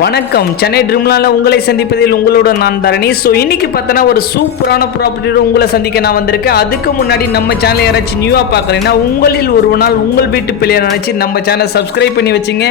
வணக்கம். சென்னை ட்ரீம்லாண்டில் உங்களை சந்திப்பதில் உங்களோட நான் தரணி. ஸோ இன்றைக்கி பார்த்தோன்னா ஒரு சூப்பரான ப்ராப்பர்ட்டியோட உங்களை சந்திக்க நான் வந்திருக்கேன். அதுக்கு முன்னாடி நம்ம சேனலை யாராச்சும் நியூவாக பார்க்குறீங்கன்னா உங்களில் ஒரு நாள் உங்கள் வீட்டு பிள்ளையை நினச்சி நம்ம சேனலை சப்ஸ்கிரைப் பண்ணி வச்சுங்க.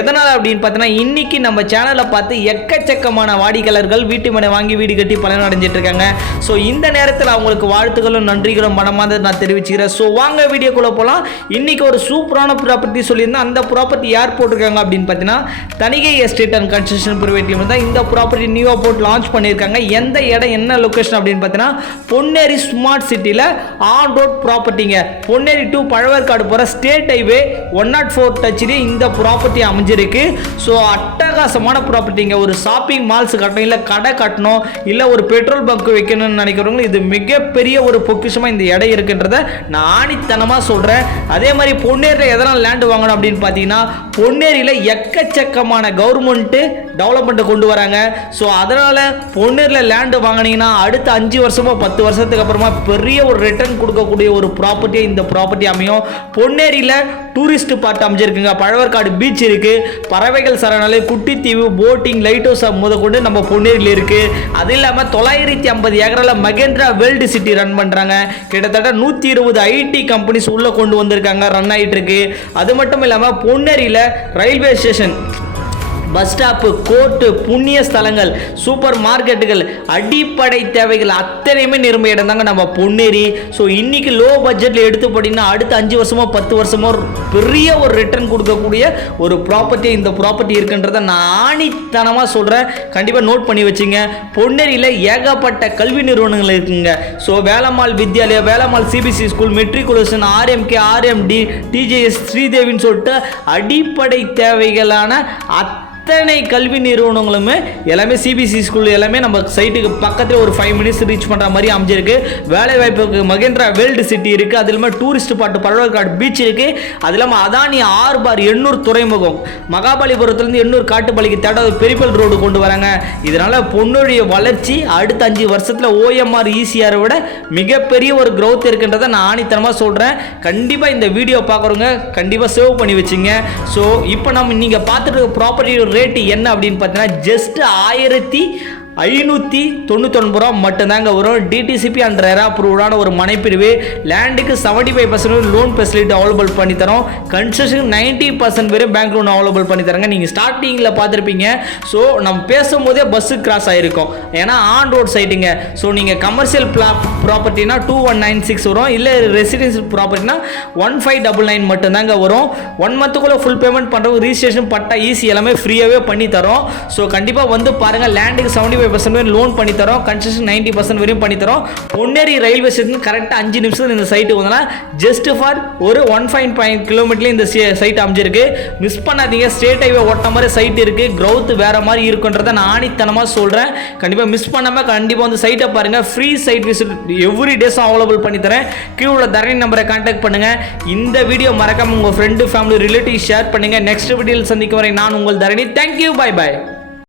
எதனால் அப்படின்னு பார்த்தோன்னா இன்றைக்கி நம்ம சேனலை பார்த்து எக்கச்சக்கமான வாடிக்கையாளர்கள் வீட்டு மனை வாங்கி வீடு கட்டி பலன் அடைஞ்சிட்டு இருக்காங்க. ஸோ இந்த நேரத்தில் அவங்களுக்கு வாழ்த்துக்களும் நன்றிகளும் மனமார்ந்து நான் தெரிவிச்சுக்கிறேன். ஸோ வாங்க வீடியோக்குள்ளே போகலாம். இன்றைக்கி ஒரு சூப்பரான ப்ராப்பர்ட்டி சொல்லியிருந்தேன். அந்த ப்ராப்பர்ட்டி யார் போட்டிருக்காங்க அப்படின்னு பார்த்தீங்கன்னா Thanigai estate construction private limited தான் இந்த ப்ராப்பர்ட்டி நியூவா போட்டு லான்ச் பண்ணியிருக்காங்க. எந்த இடம் என்ன லொகேஷன் அப்படின்னு பார்த்தீங்கன்னா பொன்னேரி ஸ்மார்ட் சிட்டியில் ஆன் ரோட் ப்ராப்பர்ட்டிங்க. பொன்னேரி டு பழவேற்காடு போகிற ஸ்டேட் ஹைவே 104 டச்சிலே இந்த ப்ராப்பர்ட்டி அமைஞ்சிருக்கு. ஸோ அட்டகாசமான ப்ராப்பர்ட்டிங்க. ஒரு ஷாப்பிங் மால்ஸ் கட்டணும், இல்லை கடை கட்டணும், இல்லை ஒரு பெட்ரோல் பங்க் வைக்கணும்னு நினைக்கிறவங்க இது மிகப்பெரிய ஒரு பொக்கிஷமாக இந்த இடம் இருக்குன்றத நான் ஆணித்தனமாக சொல்கிறேன். அதே மாதிரி பொன்னேரியில் எதனால் லேண்டு வாங்கணும் அப்படின்னு பார்த்தீங்கன்னா பொன்னேரியில் எக்கச்சக்கமான கவர்மெண்ட் டெவலப்மெண்ட் கொண்டு வராங்க. ஸோ அதனால பொன்னேரியில் லேண்டு வாங்கினீங்கன்னா அடுத்த 5 வருஷமோ 10 வருஷத்துக்கு அப்புறமா பெரிய ஒரு ரிட்டர்ன் கொடுக்கக்கூடிய ஒரு ப்ராப்பர்ட்டி இந்த ப்ராப்பர்ட்டி அமையும். பொன்னேரியில் டூரிஸ்ட் பார்ட் அமைஞ்சிருக்குங்க. பழவேற்காடு பீச் இருக்கு, பறவைகள் சரணாலயம், குட்டித்தீவு, போட்டிங், லைட் ஹவுஸ் முதற்கொண்டு நம்ம பொன்னேரியில் இருக்கு. அது இல்லாமல் 950 ஏக்கரில் மகேந்திரா வேர்ல்டு சிட்டி ரன் பண்றாங்க. கிட்டத்தட்ட 120 ஐடி கம்பெனிஸ் உள்ள கொண்டு வந்திருக்காங்க, ரன் ஆகிட்டு இருக்கு. அது மட்டும் இல்லாமல் பொன்னேரியில் railway station, bus stop, court, புண்ணிய ஸ்தலங்கள், சூப்பர் மார்க்கெட்டுகள், அடிப்படை தேவைகள் அத்தனையுமே நிரம்பிய இடம் தாங்க நம்ம பொன்னேரி. ஸோ இன்னைக்கு லோ பட்ஜெட்டில் எடுத்து போட்டிங்கன்னா அடுத்த 5 வருஷமோ 10 வருஷமோ பெரிய ஒரு ரிட்டர்ன் கொடுக்கக்கூடிய ஒரு ப்ராப்பர்ட்டி இந்த ப்ராப்பர்ட்டி இருக்குன்றதை நான் ஆணித்தனமாக சொல்கிறேன். கண்டிப்பாக நோட் பண்ணி வச்சுங்க. பொன்னேரியில் ஏகப்பட்ட கல்வி நிறுவனங்கள் இருக்குங்க. So Velammal Vidyalaya, Velammal CBC school, matriculation, RMK, RMD, TJS, ஸ்ரீதேவின்னு சொல்லிட்டு அடிப்படை தேவைகளான அத்தனை கல்வி நிறுவனங்களுமே எல்லாமே சிபிசி ஸ்கூல் எல்லாமே நம்ம சைட்டுக்கு பக்கத்தில் ஒரு 5 மினிட்ஸ் ரீச் பண்ணுற மாதிரி அமைஞ்சிருக்கு. வேலை வாய்ப்புக்கு மகேந்திரா வேர்ல்டு சிட்டி இருக்குது. அது இல்லாமல் டூரிஸ்ட் பாட்டு பழவேற்காடு பீச் இருக்குது. அது இல்லாமல் அதானி ஆர்பார், எண்ணூர் துறைமுகம், மகாபலிபுரத்துலேருந்து எண்ணூர் காட்டுப்பாளைக்கு தேட பெரிப்பல் ரோடு கொண்டு வராங்க. இதனால் பொன்னுடைய வளர்ச்சி அடுத்த 5 வருஷத்தில் ஓஎம்ஆர் ஈசிஆரை விட மிகப்பெரிய ஒரு growth இருக்குன்றதை நான் ஆணித்தனமாக சொல்கிறேன். கண்டிப்பாக இந்த வீடியோ பார்க்குறவங்க கண்டிப்பாக சேவ் பண்ணி வச்சுங்க. ஸோ இப்போ நம்ம நீங்கள் பார்த்துட்டு ப்ராப்பர்ட்டி ரேட் என்ன அப்படின்னு பார்த்தீங்கன்னா ஜஸ்ட் 1599 ரூபா மட்டும்தாங்க வரும். டிடிசிபி அண்ட் ரெரா அப்ரூவ்டான ஒரு மனைப்பிரிவு. லேண்டுக்கு 75% லோன் ஃபெசிலிட்டி அவைலபிள் பண்ணி தரோம். கன்ஸ்ட்ரக்ஷன் 90% வரை பேங்க் லோன் அவைலபிள் பண்ணி தராங்க. நீங்கள் ஸ்டார்டிங்கில் பார்த்துருப்பீங்க. ஸோ நம்ம பேசும்போதே பஸ்ஸு கிராஸ் ஆகிருக்கும், ஏன்னா ஆன் ரோட் சைட்டுங்க. ஸோ நீங்கள் கமர்ஷியல் ப்ராப்பர்ட்டினா 2196 வரும், இல்லை ரெசிடென்சியல் ப்ராப்பர்ட்டினா 1599 மட்டும்தாங்க வரும். 1 மந்த்துக்குள்ளே ஃபுல் பேமெண்ட் பண்ணுறோம். ரிஜிஸ்ட்ரேஷன் பட்டா ஈஸி எல்லாமே ஃப்ரீயாகவே பண்ணி தரோம். ஸோ கண்டிப்பாக வந்து பாருங்கள். லேண்டுக்கு 75% லோன் பண்ணி தரோம். கன்ஸ்ட்ரக்ஷன் 90% வரையும் பண்ணி தரோம். பொன்னேரி ரயில்வே ஸ்டேஷன் கரெக்டாக 5 நிமிஷத்தில் இந்த சைட்டு வந்தால் ஜஸ்ட் ஃபார் ஒரு 1.5 கிலோமீட்டர்ல இந்த சைட் அமைஞ்சிருக்கு. மிஸ் பண்ணாதீங்க. ஸ்டேட் ஹைவே ஓட்ட மாதிரி சைட் இருக்கு. growth வேற மாதிரி இருக்குன்றதை நான் ஆணித்தனமாக சொல்கிறேன். கண்டிப்பாக மிஸ் பண்ணாமல் கண்டிப்பாக வந்து சைட்டை பாருங்கள். ஃப்ரீ சைட் விசிட் எவ்ரி டேஸும் அவைலபிள் பண்ணி தரேன். கீழே உள்ள தரணி நம்பரை கான்டாக்ட் பண்ணுங்கள். இந்த வீடியோ மறக்காம உங்கள் ஃப்ரெண்டு, ஃபேமிலி, ரிலேட்டிவ் ஷேர் பண்ணுங்கள். நெக்ஸ்ட் வீடியோவில் சந்திக்கும் வரை நான் உங்கள் தரணி. Thank you, bye bye.